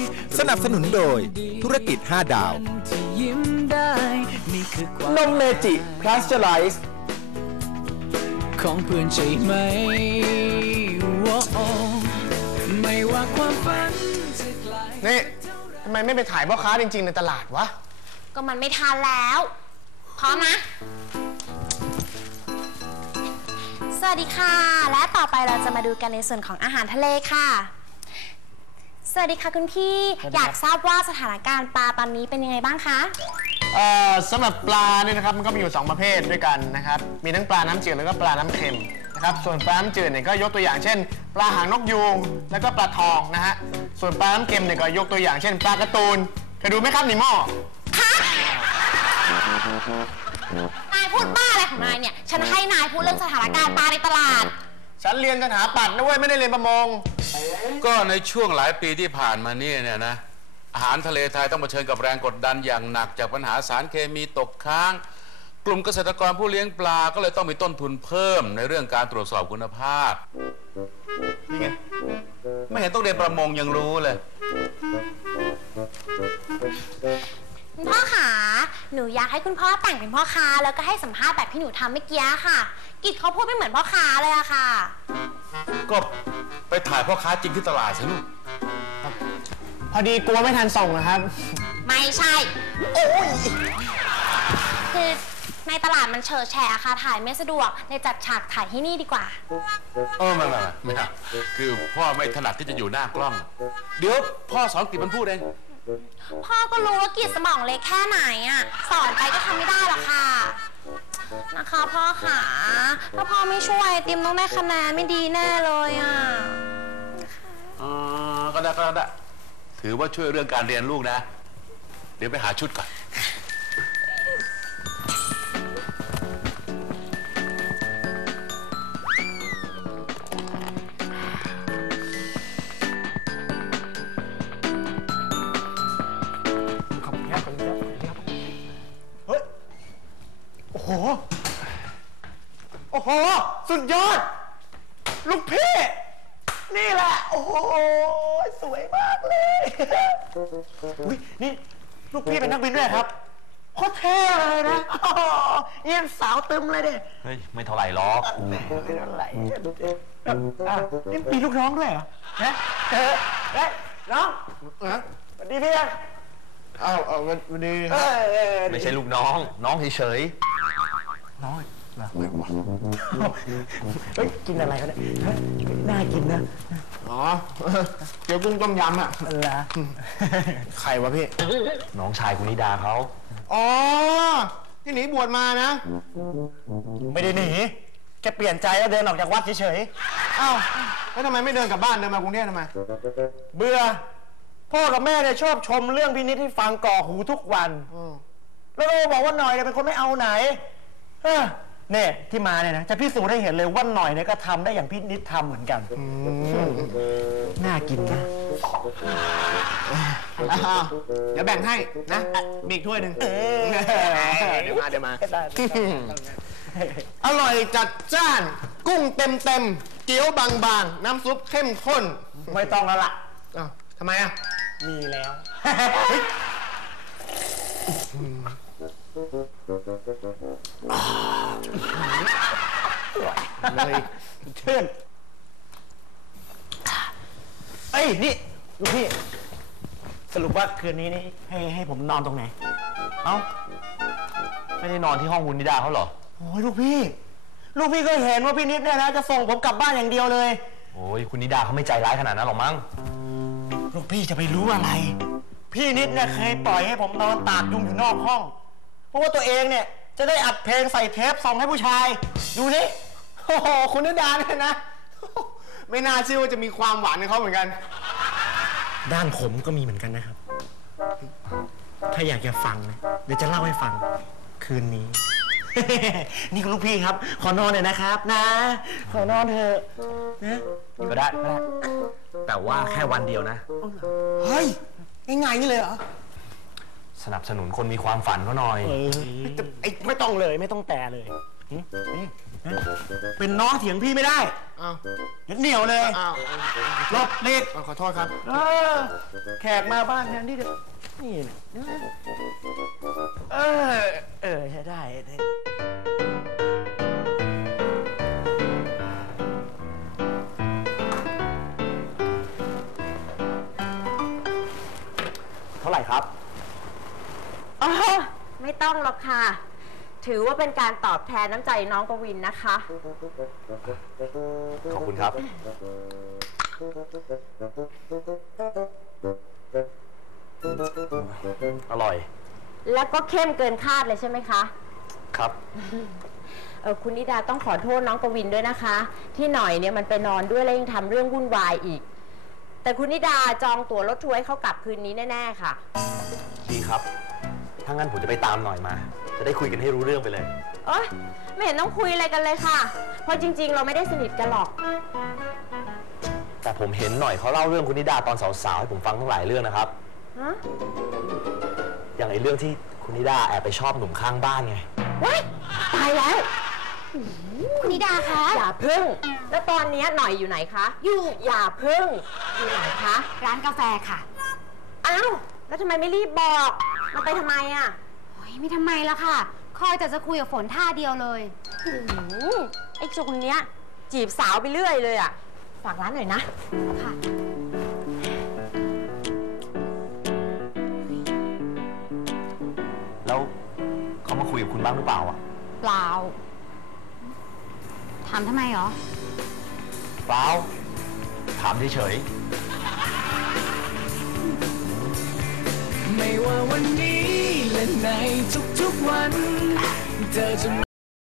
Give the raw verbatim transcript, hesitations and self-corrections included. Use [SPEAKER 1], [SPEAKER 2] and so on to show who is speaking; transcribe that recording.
[SPEAKER 1] สนับสนุนโดยธุรกิจห้าดาวนมเมจิพลัสเจอร์ไลซ์
[SPEAKER 2] ของเพื่อนใช่ไหมว่าไม่ว่าความฝันจะไกล
[SPEAKER 3] นี่ทำไมไม่ไปถ่ายพ่อค้าจริงๆในตลาดวะ
[SPEAKER 4] ก็มันไม่ทันแล้วพร้อมนะสวัสดีค่ะและต่อไปเราจะมาดูกันในส่วนของอาหารทะเลค่ะสวัสดีค่ะคุณพี่อยากทราบว่าสถานการณ์ปลาตอนนี้เป็นยังไงบ้างคะ
[SPEAKER 3] เอ่อสำหรับปลาเนี่ยนะครับมันก็มีอยู่สองประเภทด้วยกันนะครับมีทั้งปลาน้ำจืดแล้วก็ปลาน้ำเค็มนะครับส่วนปลาน้ำจืดเนี่ยก็ยกตัวอย่างเช่นปลาหางนกยูงแล้วก็ปลาทองนะฮะส่วนปลาน้ำเค็มเนี่ยก็ยกตัวอย่างเช่นปลาการ์ตูนเคยดูไหมครับนิโม่
[SPEAKER 4] นายพูดบ้าอะไรของนายเนี่ยฉันให้นายพูดเรื่องสถานการณ์ปลาในตลาด
[SPEAKER 3] ฉันเรียนสถาปัตย์นะเว้ยไม่ได้เรียนประมง
[SPEAKER 5] ก็ในช่วงหลายปีที่ผ่านมานี่เนี่ยนะอาหารทะเลไทยต้องเผชิญกับแรงกดดันอย่างหนักจากปัญหาสารเคมีตกค้างกลุ่มเกษตรกรผู้เลี้ยงปลาก็เลยต้องมีต้นทุนเพิ่มในเรื่องการตรวจสอบคุณภาพนี่ไงไม่เห็นต้องเรียนประมงยังรู้เลย
[SPEAKER 4] คุณพ่อขาหนูอยากให้คุณพ่อแต่งเป็นพ่อค้าแล้วก็ให้สัมภาษณ์แบบที่หนูทำเมื่อกี้ค่ะกิจเขาพูดไม่เหมือนพ่อค้าเลยอะค่ะ
[SPEAKER 5] ก็ไปถ่ายพ่อค้าจริงที่ตลาดสิลูก
[SPEAKER 3] พอดีกลัวไม่ทันส่งนะครับ
[SPEAKER 4] ไม่ใช่โอ้ยคือในตลาดมันเฉอะแฉะค่ะถ่ายไม่สะดวกเลยจัดฉากถ่ายที่นี่ดีกว่า
[SPEAKER 5] เออไม่ไม่ไม่ไม่คือพ่อไม่ถนัดที่จะอยู่หน้ากล้องเดี๋ยวพ่อสอนกิจมันพูดเอง
[SPEAKER 4] พ่อก็รู้ว่ากิจสมองเล็กแค่ไหนอ่ะสอนไปก็ทำไม่ได้หรอกค่ะนะคะพ่อขาถ้าพ่อไม่ช่วยติมต้องได้คะแนนไม่ดีแน่เลยอ่ะ
[SPEAKER 5] อ๋อก็ได้ก็ได้ถือว่าช่วยเรื่องการเรียนลูกนะเดี๋ยวไปหาชุดก่อน
[SPEAKER 3] โอ้โหโอ้โหสุดยอดลูกพี่นี่แหละโอ้โหสวยมากเลยอุ้ยนี่ลูกพี่เป็นนักบินด้วยครับโคตรเท่เลยนะเยี่ยมสาวตึมเลยเด้
[SPEAKER 5] เฮ้ยไม่เท่าไหร่หรอก
[SPEAKER 3] ไม่เท่าไหร่นี่มีลูกน้องด้วยเหรอนะเฮ้ยน้องสวัสดีพี่อ้าวเอาวันนี้
[SPEAKER 6] ไม่ใช่ลูกน้องน้องเฉย
[SPEAKER 3] ๆน้องนะเฮ้ยกินอะไรกันเนี่ยน่ากินนะอ๋อเกี๊ยวกุ้งต้มยำอ่ะอะไรใครวะพี่
[SPEAKER 6] น้องชายคุณนิดาเขา
[SPEAKER 3] อ๋อที่หนีบวชมานะไม่ได้หนีแกเปลี่ยนใจแล้วเดินออกจากวัดเฉยๆอ้าวแล้วทำไมไม่เดินกลับบ้านเดินมากรุงเทพทำไมเบื่อพ่อกับแม่เนี่ยชอบชมเรื่องพี่นิดให้ฟังก่อหูทุกวันแล้วเราบอกว่าหน่อยเนี่ยเป็นคนไม่เอาไหนเนี่ยที่มาเนี่ยนะจะพิสูจน์ให้เห็นเลยว่าหน่อยเนี่ยก็ทำได้อย่างพี่นิดทำเหมือนกันน่ากินนะเดี๋ยวแบ่งให้นะมีอีกถ้วยหนึ่งเดี๋ยวมาเดี๋ยวมาอร่อยจัดจ้านกุ้งเต็มเต็มเกี๊ยวบางๆน้ำซุปเข้มข้นไม่ต้องแล้วล่ะทำไมอ่ะมีแล้วเลยเชื่อนเอ้ยนี่ลูกพี่สรุปว่าคืนนี้นี่ให้ให้ผมนอนตรงไหนเอ้า
[SPEAKER 6] ไม่ได้นอนที่ห้องคุณนิดาเขาเหรอ
[SPEAKER 3] โอ้ยลูกพี่ลูกพี่ก็เห็นว่าพี่นิดเนี่ยนะจะส่งผมกลับบ้านอย่างเดียวเลย
[SPEAKER 6] โอ้ยคุณนิดาเขาไม่ใจร้ายขนาดนั้นหรอกมั้ง
[SPEAKER 3] ลูกพี่จะไปรู้อะไรพี่นิดเนี่ยเคยปล่อยให้ผมนอนตากยุงอยู่นอกห้องเพราะว่าตัวเองเนี่ยจะได้อัดเพลงใส่เทปส่งให้ผู้ชายดูนี่โอ้โหคุณนิดาเนี่ยนะไม่น่าเชื่อว่าจะมีความหวานในเขาเหมือนกันด้านผมก็มีเหมือนกันนะครับถ้าอยากจะฟังนะเดี๋ยวจะเล่าให้ฟังคืนนี้นี่คุณลูกพี่ครับขอนอนหน่อยนะครับนะขอนอนเถอะนะ
[SPEAKER 6] ก็ได้ก็ได้แต่ว่าแค่วันเดียวนะ
[SPEAKER 3] เฮ้ยง่ายๆนี่เลยเหรอ
[SPEAKER 6] สนับสนุนคนมีความฝันเขาหน่อย
[SPEAKER 3] ไอ้ไม่ต้องเลยไม่ต้องแต่เลยเป็นน้องเถียงพี่ไม่ได้
[SPEAKER 7] อ้าว
[SPEAKER 3] เดี๋ยวเหนียวเลย
[SPEAKER 7] อ้าว
[SPEAKER 3] ลบเล็ก
[SPEAKER 7] ขอโทษครับ
[SPEAKER 3] เออแขกมาบ้านแทนที่จะนี่นะเออ เออใช้ได้เท่าไหร่ครับ
[SPEAKER 8] อ๋อไม่ต้องหรอกค่ะ ถือว่าเป็นการตอบแทนน้ำใจน้องกวินนะคะ
[SPEAKER 6] ขอบคุณครับ อร่อย
[SPEAKER 8] แล้วก็เข้มเกินคาดเลยใช่ไหมคะ
[SPEAKER 6] ครับ
[SPEAKER 8] เออคุณนิดาต้องขอโทษน้องกวินด้วยนะคะ ที่หน่อยเนี่ยมันไปนอนด้วยแล้วยังทำเรื่องวุ่นวายอีก แต่คุณนิดาจองตั๋วรถทัวร์ให้เขากลับคืนนี้แน่ๆค่ะ
[SPEAKER 6] ดีครับ ถ้างั้นผมจะไปตามหน่อยมา จะได้คุยกันให้รู้เรื่องไปเลย
[SPEAKER 8] เอ้ยไม่เห็นต้องคุยอะไรกันเลยค่ะ เพราะจริงๆเราไม่ได้สนิทกันหรอก
[SPEAKER 6] แต่ผมเห็นหน่อยเขาเล่าเรื่องคุณนิดาตอนสาวๆให้ผมฟังทั้งหลายเรื่องนะครับ
[SPEAKER 8] ฮะ
[SPEAKER 6] อย่างไอ้เรื่องที่คุณนิดาแอบไปชอบหนุ่มข้างบ้านไง
[SPEAKER 8] ว้ายตายแล้ว
[SPEAKER 4] คุณนิดาคะ
[SPEAKER 8] อย่าพึ่ง แล้วตอนนี้หน่อยอยู่ไหนคะ อยู่ อย่าพึ่ง อยู่ไหนคะ
[SPEAKER 4] ร้านกาแฟค่ะ
[SPEAKER 8] อ้าว แล้วทำไมไม่รีบบอก มันไปทำไมอ่ะ
[SPEAKER 4] โอ้ยไม่ทำไมแล้วค่ะ คอยแต่จะคุยกับฝนท่าเดียวเลย
[SPEAKER 8] หือไอ้จุงเนี้ย จีบสาวไปเรื่อยเลยอ่ะ ฝากร้านหน่อยนะ
[SPEAKER 4] ค่ะ
[SPEAKER 6] แล้วเขามาคุยกับคุณบ้างหรือเปล่าอ่ะ
[SPEAKER 4] เปล่า ถามทำไมเหรอ
[SPEAKER 6] เปล่า ถามเฉย
[SPEAKER 2] ไม่ว่าวันนี้และในทุกๆวัน เธอจะ